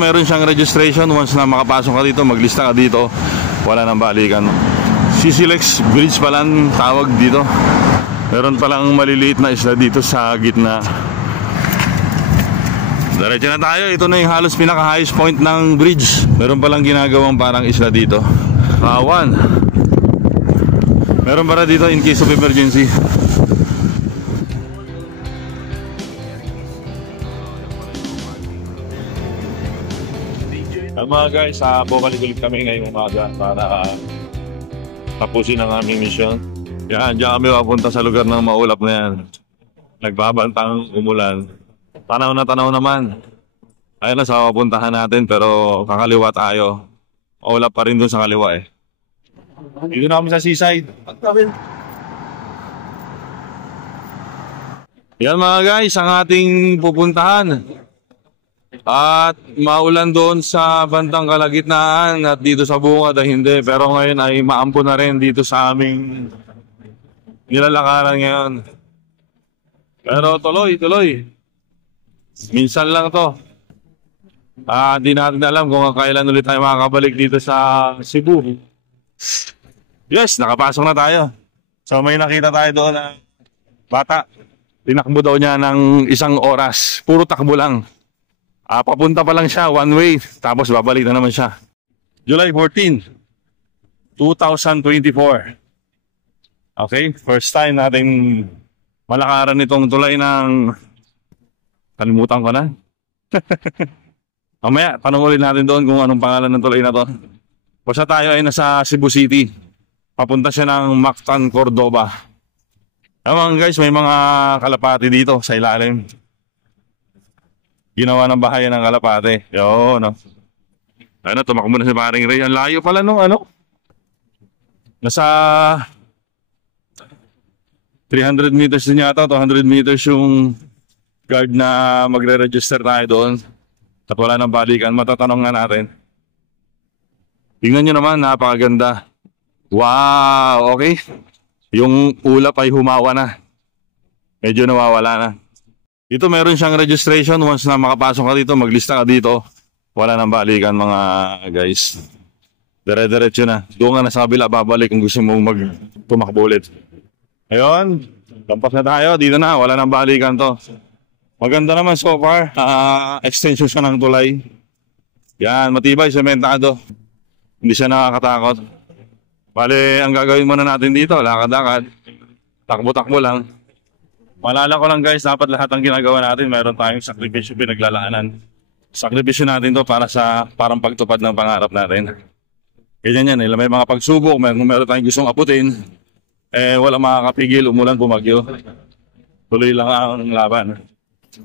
meron siyang registration. Once na makapasok ka dito, maglista ka dito, wala nang balikan. Sisilex Bridge pala tawag dito. Meron palang maliliit na isla dito sa gitna. Diretso na tayo. Ito na yung halos pinaka highest point ng bridge. Meron palang ginagawang parang isla dito. Kawan. Meron para dito in case of emergency. Mga guys, bumalik ulit kami ngayong umaga para tapusin ang aming mission. Yan, diyan kami papunta sa lugar ng maulap na yan. Nagbabantang umulan. Tanaw naman. Ayun na sa papuntahan natin, pero kakaliwa tayo. Maulap pa rin dun sa kaliwa eh. Dito na kami sa seaside. Yan mga guys, ang ating pupuntahan. At maulan doon sa bandang kalagitnaan at dito sa bungad ay hindi. Pero ngayon ay maampo na rin dito sa aming nilalakaran ngayon. Pero tuloy. Minsan lang to. Di natin alam kung kailan ulit tayo makakabalik dito sa Cebu. Yes, nakapasok na tayo. So may nakita tayo doon na bata. Tinakbo daw niya ng 1 oras. Puro takbo lang. Papunta pa lang siya, one way, tapos babalik na naman siya. July 14, 2024. Okay, first time natin malakaran itong tulay ng... Kalimutan ko na. Mamaya, tanong ulit natin doon kung anong pangalan ng tulay na to. Basta tayo ay nasa Cebu City. Papunta siya ng Mactan, Cordoba. Ayan guys, may mga kalapati dito sa ilalim. Ginawa ng bahayan ng kalapate. Yun, no? Ano, tumakbo na si paring Ray. Ang layo pala nung ano. Nasa 300 meters din yata, 200 meters yung guard na magre-register tayo doon. At wala nang balikan. Matatanong nga natin. Tingnan nyo naman, napakaganda. Wow, okay. Yung ulap ay humawa na. Medyo nawawala na. Dito meron siyang registration. Once na makapasok ka dito, maglista ka dito, wala nang balikan mga guys. Dire-diretso na. Doon nga na sa kabila, babalik kung gusto mong tumakbo ulit. Ayun, lampas na tayo. Dito na, wala nang balikan to. Maganda naman so far. Extension siya ng tulay. Yan, matibay, sementado. Hindi siya nakakatakot. Bale, ang gagawin muna natin dito, lakad-lakad. Takbo-takbo lang. Malala ko lang guys, dapat lahat ng ginagawa natin, mayroon tayong sakripisyo pinaglalaanan. Sakripisyo natin to para sa parang pagtupad ng pangarap natin. Ganyan yan, may mga pagsubok, meron tayong gustong aputin, wala makakapigil, umulan, bumagyo. Tuloy lang ang laban.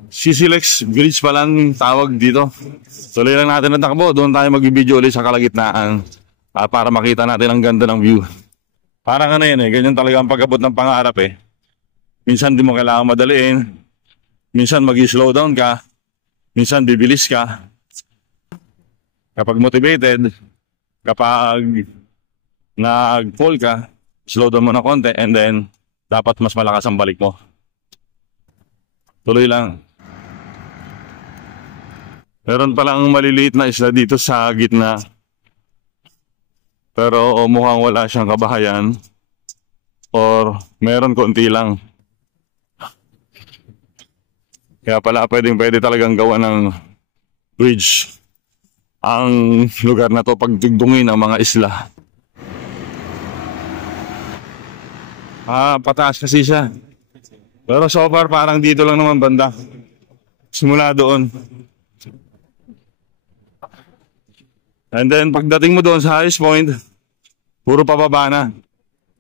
Sisilex Bridge pala tawag dito. Tuloy lang natin ang takbo, doon tayo mag-video ulit sa kalagitnaan para makita natin ang ganda ng view. Parang ano yan ganyan talaga ang pag-abot ng pangarap eh. Minsan di mo kailangan madaliin. Minsan mag-slow down ka. Minsan bibilis ka. Kapag motivated, kapag nag-fall ka, slow down mo na konti and then dapat mas malakas ang balik mo. Tuloy lang. Meron palang maliliit na isla dito sa gitna. Pero mukhang wala siyang kabahayan. Or meron konti lang. Kaya pala pwede talagang gawa ng bridge ang lugar na to pagdugtungin ang mga isla. Pataas kasi siya. Pero so far parang dito lang naman banda. Simula doon. And then pagdating mo doon sa highest point, puro pababa na.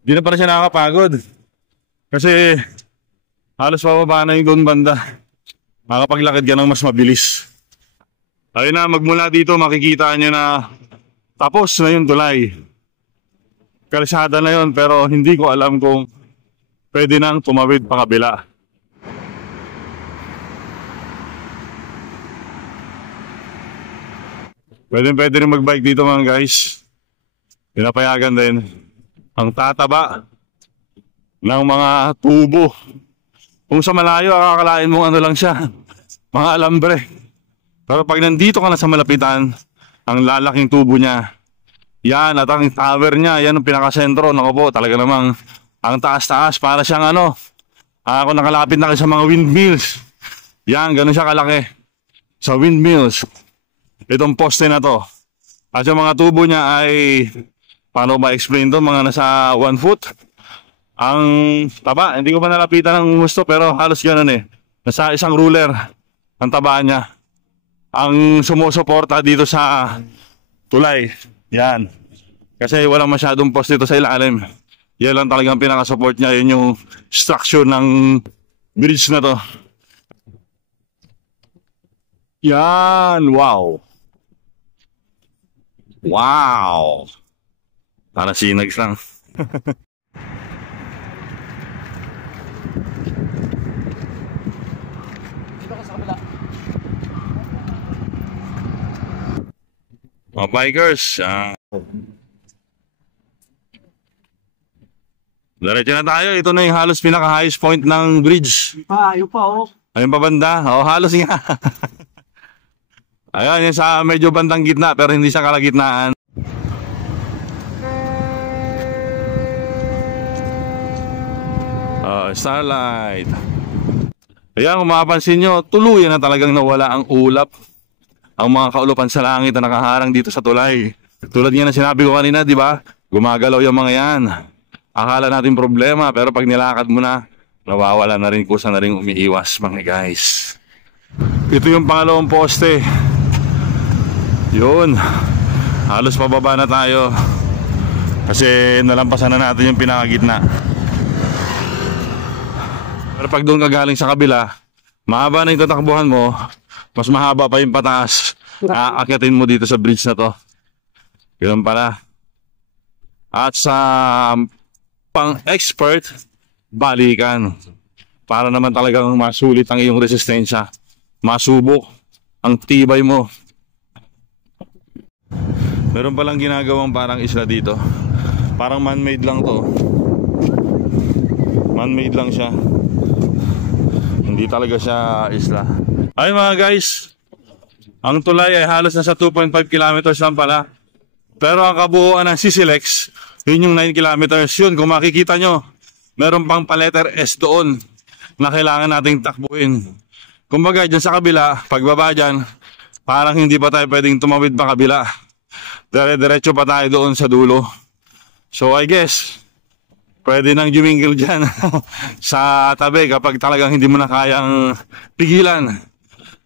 Di na pala siya nakakapagod. Kasi halos pababa na yung doon banda. Makapaglakad ka ng mas mabilis. Ayun na, magmula dito makikita nyo na tapos na yung tulay. Kalsada na yun, pero hindi ko alam kung pwede nang tumawid pa kabila. Pwede rin magbike dito mga guys. Pinapayagan din. Ang tataba ng mga tubo. Kung sa malayo, akakalain mo ano lang siya. Mga alambre. Pero pag nandito ka na sa malapitan, ang lalaking tubo niya, yan, at ang tower niya, yan ang pinakasentro. Naku po, talaga namang ang taas-taas, para siyang ano, ako nakalapit na kayo sa mga windmills. Yan, ganun siya kalaki. Sa windmills, itong poste na to. At yung mga tubo niya ay, paano ba explain to, mga nasa 1 foot. Ang taba, hindi ko pa nalapitan ng gusto, pero halos ganun eh. Nasa isang ruler, ang taba niya. Ang sumusuporta dito sa tulay. Yan. Kasi walang masyadong post dito sa ilalim. Yan lang talagang pinaka-support niya. Yun yung structure ng bridge na to. Yan. Wow. Wow. Para sinags lang. Mga bikers, diretso na tayo. Ito na yung halos pinaka-highest point ng bridge. Ayun pa oh. Ayun pa banda. Halos nga. Ayun, yung sa medyo bandang gitna pero hindi siya kalagitnaan. Starlight. Ayan, kung mapapansin nyo, tuluyan na talagang nawala ang ulap. Ang mga kaulupan sa langit na nakaharang dito sa tulay. Tulad nga na sinabi ko kanina, di ba? Gumagalaw yung mga yan. Akala natin problema, pero pag nilakad mo na, nawawala na rin, kusa na rin umiiwas mga guys. Ito yung pangalawang poste. Yun. Halos pababa na tayo. Kasi nalampasan na natin yung pinakagitna. Pero pag doon ka galing sa kabila, mahaba na yung tatakbuhan mo. Mas mahaba pa yung pataas. Aakyatin mo dito sa bridge na to. Ganun pala. At sa pang-expert, balikan. Para naman talagang masulit ang iyong resistensya. Masubok ang tibay mo. Meron palang ginagawang parang isla dito. Parang man-made lang to. Man-made lang siya. Hindi talaga siya isla. Ay mga guys, ang tulay ay halos nasa 2.5 kilometers lang pala. Pero ang kabuuan ng CCLEX, yun yung 9 kilometers. Yun, kung makikita nyo, meron pang pa-letter S doon na kailangan nating takbuhin. Kumbaga dyan sa kabila, pagbaba dyan, parang hindi pa tayo pwedeng tumawid pa kabila. Dire-diretso pa tayo doon sa dulo. So I guess, pwede nang jumingle dyan sa tabi kapag talagang hindi mo na kayang pigilan.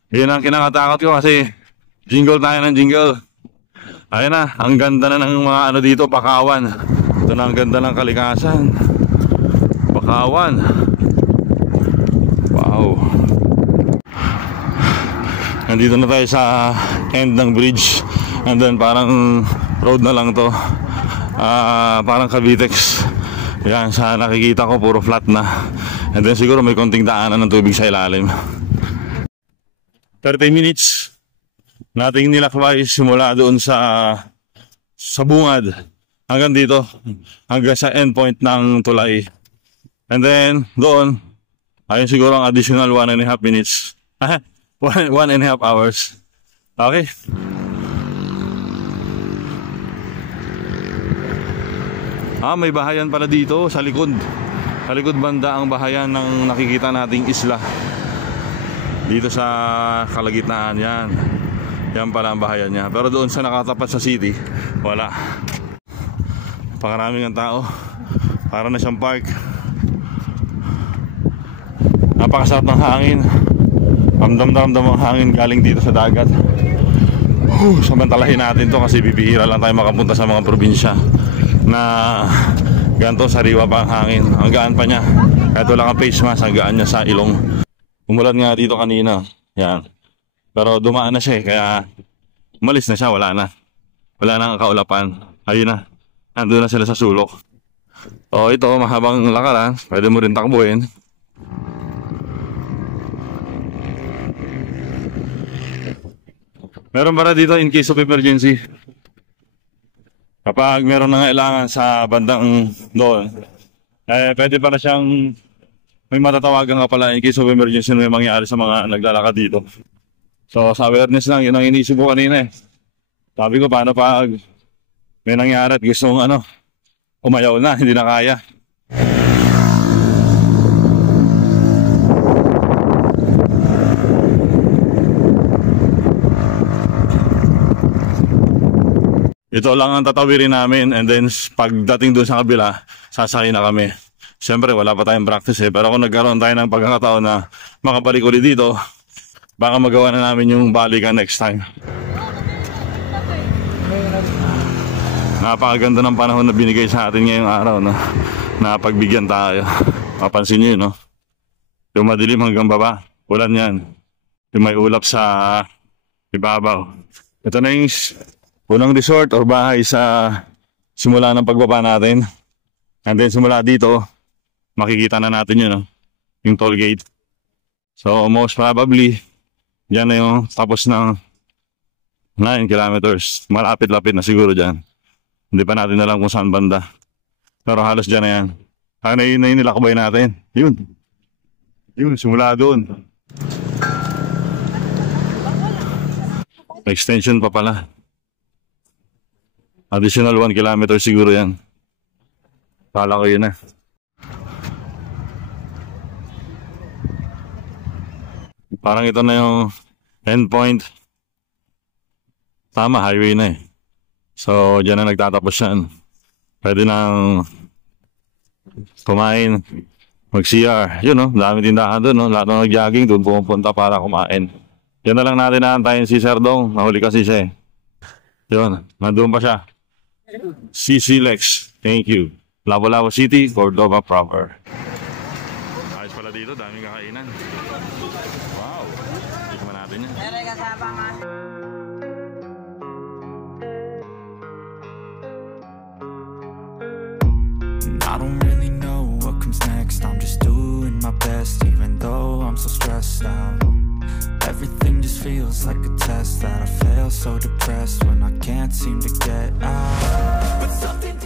Yun ang kinakatakot ko kasi jingle tayo ng jingle. Ayun na, ang ganda na ng mga ano dito, Bakawan. Ito na ang ganda ng kalikasan. Bakawan. Wow. Nandito na tayo sa end ng bridge. And then parang road na lang to. Parang Cavitex. Yan, sa nakikita ko puro flat na. And then siguro may konting daanan ng tubig sa ilalim. 30 minutes nating nilakbay simula doon sa bungad hanggang dito, hanggang sa endpoint ng tulay. And then doon ayun siguro ang additional 1.5 minutes. 1.5 hours. Okay. May bahayan pala dito sa likod. Sa likod banda ang bahayan ng nakikita nating isla. Dito sa kalagitnaan yan. Yan pala ang bahayan niya. Pero doon sa nakatapat sa city, wala. Pakaraming ang tao. Para na siyang park. Napakasarap ng hangin. Ramdam ang hangin galing dito sa dagat. Samantalahin natin to kasi bibihira lang tayo makapunta sa mga probinsya na ganito sariwa pa ang hangin. Ang gaan pa niya. Kahit wala kang face mask, ang gaan niya sa ilong. Umulan nga dito kanina. Yan. Pero dumaan na siya eh. Kaya umalis na siya. Wala na. Wala na ang kaulapan. Ayun na. Nandun na sila sa sulok. O ito, mahabang lakaran. Pwede mo rin takbuhin. Meron para dito in case of emergency. Kapag meron na kailangan sa bandang doon, pwede para siyang may matatawagan ka pala in case of emergency na may mangyari sa mga naglalakad dito. So sa awareness lang, yun ang inisip ko kanina eh. Sabi ko, paano pag may nangyari at gustong umayaw na, hindi na kaya. Ito lang ang tatawirin namin, and then pagdating doon sa kabila, sasakay na kami. Siyempre wala pa tayong practice eh, pero kung nagkaroon tayo ng pagkakataon na makabalik ulit dito, baka magawa na namin yung balikan next time. Napakaganda ng panahon na binigay sa atin ngayong araw, no? Napagbigyan tayo. Mapansin nyo yun, no? Yung madilim hanggang baba, ulan yan. Yung may ulap sa ibabaw. Ito na yung unang resort or bahay sa simula ng pagbaba natin. And then simula dito, makikita na natin yun, no? Yung toll gate. So most probably, yan na yung tapos ng 9 kilometers. Malapit-lapit na siguro dyan. Hindi pa natin alam kung saan banda. Pero halos dyan na yan. Ano yun na yung nilakbay natin? Yun. Yun, simula doon. Extension pa pala. Additional 1 kilometer siguro yan. Kala ko yun na. Parang ito na yung endpoint. Tama, highway na eh. So, dyan na nagtatapos yan. Pwede nang kumain, mag-CR. Yun, no? Dami tindahan doon, no? Lahat ng nag-jogging doon pumupunta para kumain. Yan na lang natin naantayin si Sir Dong. Nahuli kasi siya eh. Yun, nandun pa siya. CC Lex, thank you. Lapu-Lapu City, Cordova proper. Ayos pala dito, daming kakainan. Wow, tikman natin yan. I don't really know what comes next. I'm just doing my best, even though I'm so stressed out. Everything just feels like a test that I fail, so depressed when I can't seem to get out. But something